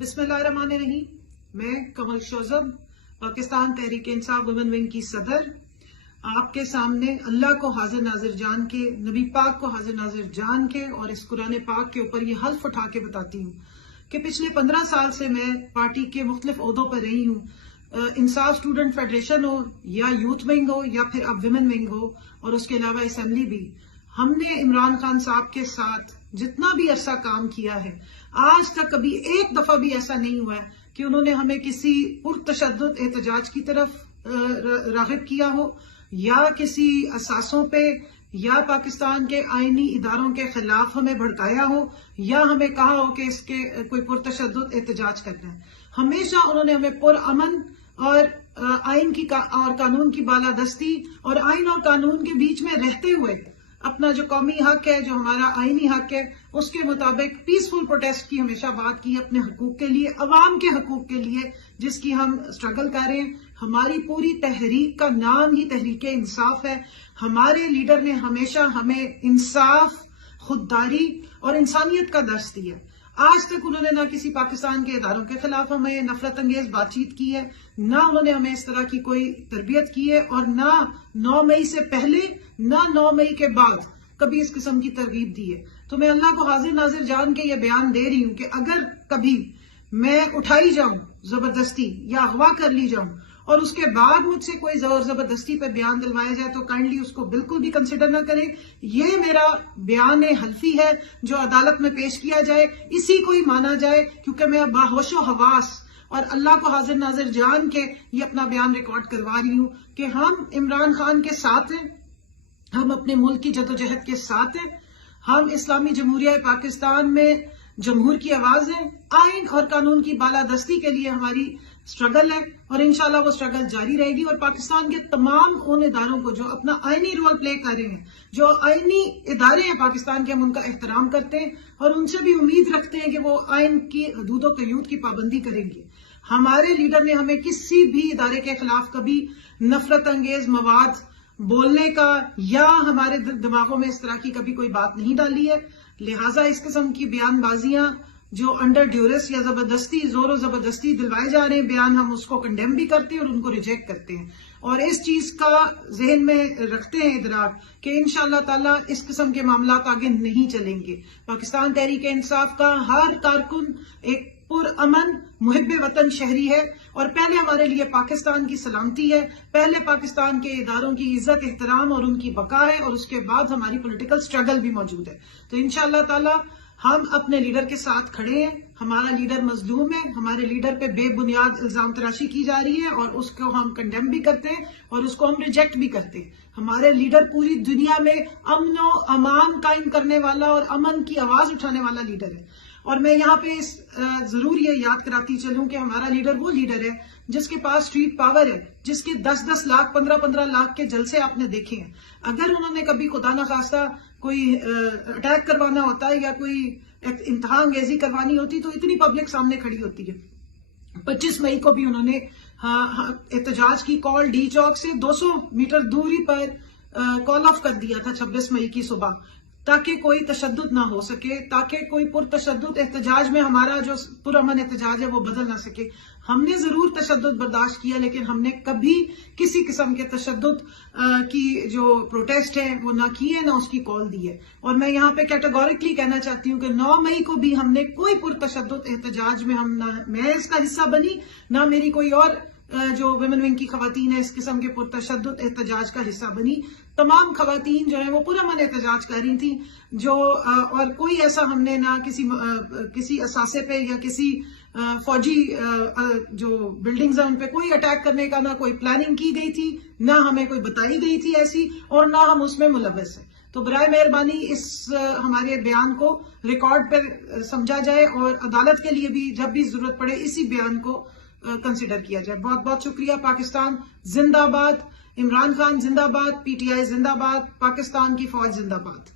بسم اللہ الرحمن الرحیم. میں کمل شوزب پاکستان تحریک انصاف وومن ونگ کی صدر آپ کے سامنے اللہ کو حاضر ناظر جان کے، نبی پاک کو حاضر ناظر جان کے اور اس قرآن پاک کے اوپر یہ حلف اٹھا کے بتاتی ہوں کہ پچھلے 15 سال سے میں پارٹی کے مختلف عہدوں پر رہی ہوں. انصاف اسٹوڈنٹ فیڈریشن ہو یا یوتھ ونگ ہو یا پھر اب ویمن ونگ ہو اور اس کے علاوہ اسمبلی بھی، ہم نے عمران خان صاحب کے ساتھ جتنا بھی عرصہ کام کیا ہے، آج تک کبھی ایک دفعہ بھی ایسا نہیں ہوا ہے کہ انہوں نے ہمیں کسی پرتشدد احتجاج کی طرف راغب کیا ہو یا کسی اثاثوں پہ یا پاکستان کے آئینی اداروں کے خلاف ہمیں بھڑکایا ہو یا ہمیں کہا ہو کہ اس کے کوئی پرتشدد احتجاج کرنا ہے. ہمیشہ انہوں نے ہمیں پرامن اور آئین کی اور قانون کی بالادستی اور آئین اور قانون کے بیچ میں رہتے ہوئے اپنا جو قومی حق ہے، جو ہمارا آئینی حق ہے، اس کے مطابق پیسفل پروٹیسٹ کی ہمیشہ بات کی، اپنے حقوق کے لیے، عوام کے حقوق کے لیے جس کی ہم اسٹرگل کر رہے ہیں. ہماری پوری تحریک کا نام ہی تحریک انصاف ہے. ہمارے لیڈر نے ہمیشہ ہمیں انصاف، خودداری اور انسانیت کا درس دیا. آج تک انہوں نے نہ کسی پاکستان کے اداروں کے خلاف ہمیں نفرت انگیز بات چیت کی ہے، نہ انہوں نے ہمیں اس طرح کی کوئی تربیت کی ہے، اور نہ 9 مئی سے پہلے نہ 9 مئی کے بعد کبھی اس قسم کی ترغیب دی ہے. تو میں اللہ کو حاضر ناظر جان کے یہ بیان دے رہی ہوں کہ اگر کبھی میں اٹھائی جاؤں زبردستی یا اغوا کر لی جاؤں اور اس کے بعد مجھ سے کوئی زور زبردستی پہ بیان دلوایا جائے تو کائنڈلی اس کو بالکل بھی کنسیڈر نہ کریں. یہ میرا بیان حلفی ہے جو عدالت میں پیش کیا جائے، اسی کو ہی مانا جائے، کیونکہ میں باہوش و حواس اور اللہ کو حاضر ناظر جان کے یہ اپنا بیان ریکارڈ کروا رہی ہوں کہ ہم عمران خان کے ساتھ ہیں، ہم اپنے ملک کی جدوجہد کے ساتھ ہیں، ہم اسلامی جمہوریہ پاکستان میں جمہور کی آواز ہیں، آئین اور قانون کی بالادستی کے لیے ہماری اسٹرگل ہے اور انشاءاللہ وہ اسٹرگل جاری رہے گی. اور پاکستان کے تمام ان اداروں کو جو اپنا آئینی رول پلے کر رہے ہیں، جو آئینی ادارے ہیں پاکستان کے، ہم ان کا احترام کرتے ہیں اور ان سے بھی امید رکھتے ہیں کہ وہ آئین کی حدود و قیود کی پابندی کریں گے. ہمارے لیڈر نے ہمیں کسی بھی ادارے کے خلاف کبھی نفرت انگیز مواد بولنے کا یا ہمارے دماغوں میں اس طرح کی کبھی کوئی بات نہیں ڈالی ہے. لہٰذا اس قسم کی بیان بازیاں جو انڈر ڈیورس یا زبردستی، زور و زبردستی دلوائے جا رہے ہیں بیان، ہم اس کو کنڈیم بھی کرتے ہیں اور ان کو ریجیکٹ کرتے ہیں، اور اس چیز کا ذہن میں رکھتے ہیں ادراک کہ انشاءاللہ تعالی اس قسم کے معاملات آگے نہیں چلیں گے. پاکستان تحریک انصاف کا ہر کارکن ایک پرامن محب وطن شہری ہے، اور پہلے ہمارے لیے پاکستان کی سلامتی ہے، پہلے پاکستان کے اداروں کی عزت احترام اور ان کی بقا ہے، اور اس کے بعد ہماری پولیٹیکل سٹرگل بھی موجود ہے. تو انشاءاللہ تعالی ہم اپنے لیڈر کے ساتھ کھڑے ہیں. ہمارا لیڈر مظلوم ہے، ہمارے لیڈر پہ بے بنیاد الزام تراشی کی جا رہی ہے اور اس کو ہم کنڈیم بھی کرتے ہیں اور اس کو ہم ریجیکٹ بھی کرتے ہیں. ہمارے لیڈر پوری دنیا میں امن و امان قائم کرنے والا اور امن کی آواز اٹھانے والا لیڈر ہے. اور میں یہاں پہ ضرور یہ یاد کراتی چلوں کہ ہمارا لیڈر وہ لیڈر ہے جس کے پاس اسٹریٹ پاور ہے، جس کے 10-10 لاکھ 15-15 لاکھ کے جلسے آپ نے دیکھے ہیں. اگر انہوں نے کبھی خدا نخواستہ کوئی اٹیک کروانا ہوتا ہے یا کوئی انتہا انگیزی کروانی ہوتی تو اتنی پبلک سامنے کھڑی ہوتی ہے. 25 مئی کو بھی انہوں نے احتجاج کی کال ڈی چوک سے 200 میٹر دوری پر کال آف کر دیا تھا 26 مئی کی صبح، تاکہ کوئی تشدد نہ ہو سکے، تاکہ کوئی پرتشدد احتجاج میں ہمارا جو پرامن احتجاج ہے وہ بدل نہ سکے. ہم نے ضرور تشدد برداشت کیا، لیکن ہم نے کبھی کسی قسم کے تشدد کی جو پروٹیسٹ ہے وہ نہ کی ہے، نہ اس کی کال دی ہے. اور میں یہاں پہ کیٹیگوریکلی کہنا چاہتی ہوں کہ 9 مئی کو بھی ہم نے کوئی پرتشدد احتجاج میں نہ میں اس کا حصہ بنی، نہ میری کوئی اور جو ویمن ونگ کی خواتین ہیں اس قسم کے پرتشدد احتجاج کا حصہ بنی. تمام خواتین جو ہیں وہ پرامن احتجاج کر رہی تھیں، جو اور کوئی ایسا ہم نے نہ کسی اثاثے پہ یا کسی فوجی جو بلڈنگز ہیں ان پہ کوئی اٹیک کرنے کا نہ کوئی پلاننگ کی گئی تھی، نہ ہمیں کوئی بتائی گئی تھی ایسی، اور نہ ہم اس میں ملوث ہیں. تو برائے مہربانی اس ہمارے بیان کو ریکارڈ پر سمجھا جائے اور عدالت کے لیے بھی جب بھی ضرورت پڑے اسی بیان کو کنسیڈر کیا جائے. بہت بہت شکریہ. پاکستان زندہ باد، عمران خان زندہ باد، PTI زندہ باد، پاکستان کی فوج زندہ باد.